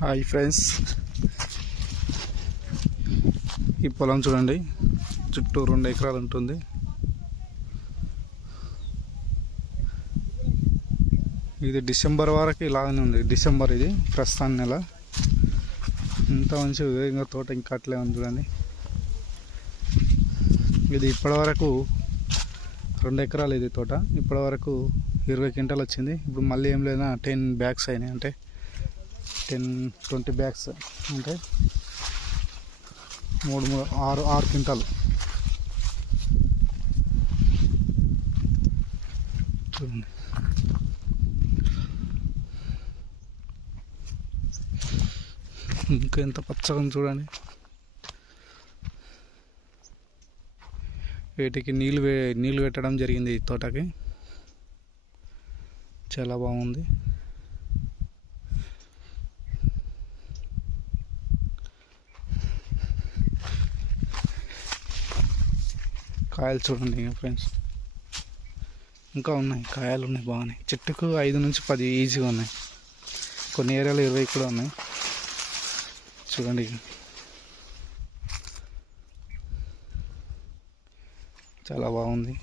Hi friends, ఈ పొలం చూడండి, చుట్టూ 2 ఎకరాలు ఉంటుంది. ఇది డిసెంబర్ వరకు ఇలాగనే ఉంది. డిసెంబర్ ఇది ప్రస్తుతాన్ని నెల. ఇంత మంచి వేగంగా తోట ఇంకా అట్లే ఉంది చూడండి. ఇది ఇప్పటివరకు 2 ఎకరాలు ఇది తోట. ఇప్పటివరకు 20 క్వింటాలు వచ్చింది. ఇప్పుడు మళ్ళీ ఏం లేదా 10 బ్యాగ్స్ అయినాయి, అంటే 10-20 బ్యాగ్స్, అంటే 6 క్వింటాలు. చూడండి, ఇంకా ఎంత పచ్చగా ఉంది చూడండి. వీటికి నీళ్ళు పెట్టడం జరిగింది. ఈ తోటకి చాలా బాగుంది. కాయలు చూడండి ఫ్రెండ్స్, ఇంకా ఉన్నాయి, కాయలు ఉన్నాయి బాగానే. చెట్టుకు 5 నుంచి 10 ఈజీగా ఉన్నాయి. కొన్ని ఏరియాలో 20 కూడా ఉన్నాయి. చూడండి, చాలా బాగుంది.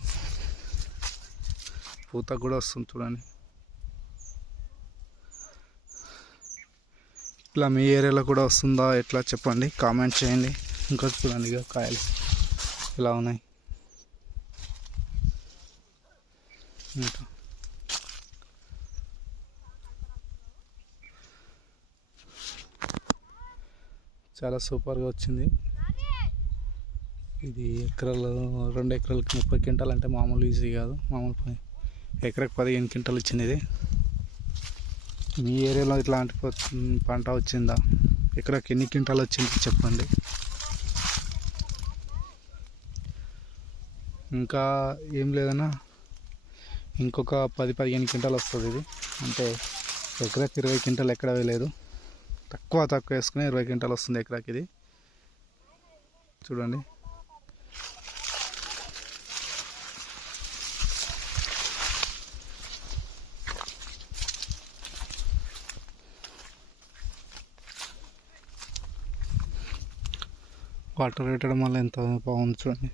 పూత కూడా వస్తుంది చూడండి. ఇట్లా మీ ఏరియాలో కూడా వస్తుందా ఎట్లా చెప్పండి, కామెంట్ చేయండి. ఇంకా చూడండి, ఇక కాయలు ఇలా ఉన్నాయి. ఇంకా చాలా సూపర్గా వచ్చింది. ఇది 2 ఎకరాలకి 30 క్వింటాలు అంటే మామూలు ఈజీ కాదు. మామూలు ఎకరాకి 15 క్వింటాలు ఇచ్చింది ఇది. మీ ఏరియాలో ఇట్లాంటి పంట వచ్చిందా? ఎకరాకి ఎన్ని క్వింటాలు వచ్చింది చెప్పండి. ఇంకా ఏం లేదన్నా, ఇంకొక 10-15 క్వింటాలు వస్తుంది ఇది. అంటే ఎకరాకి 20 క్వింటాలు ఎక్కడ వేయలేదు. తక్కువ వేసుకుని 20 క్వింటాలు వస్తుంది ఎకరాకి ఇది. చూడండి, వాటర్ పెట్టడం వల్ల ఎంత బాగుంది చూడండి.